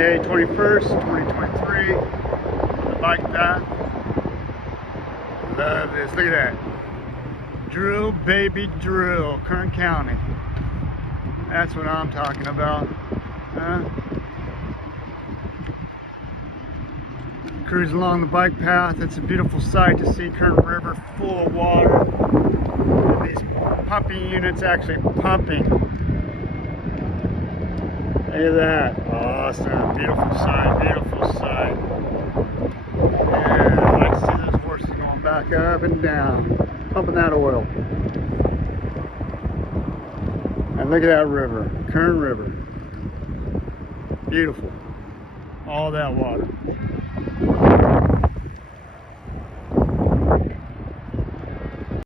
May 21st, 2023. The bike path. Love this. Look at that. Drill, baby, drill. Kern County. That's what I'm talking about. Cruise along the bike path. It's a beautiful sight to see Kern River full of water. And these pumping units actually pumping. Look at that. Awesome. Beautiful sight. Beautiful sight. Yeah, I like to see those horses going back up and down, pumping that oil. And look at that river. Kern River. Beautiful. All that water.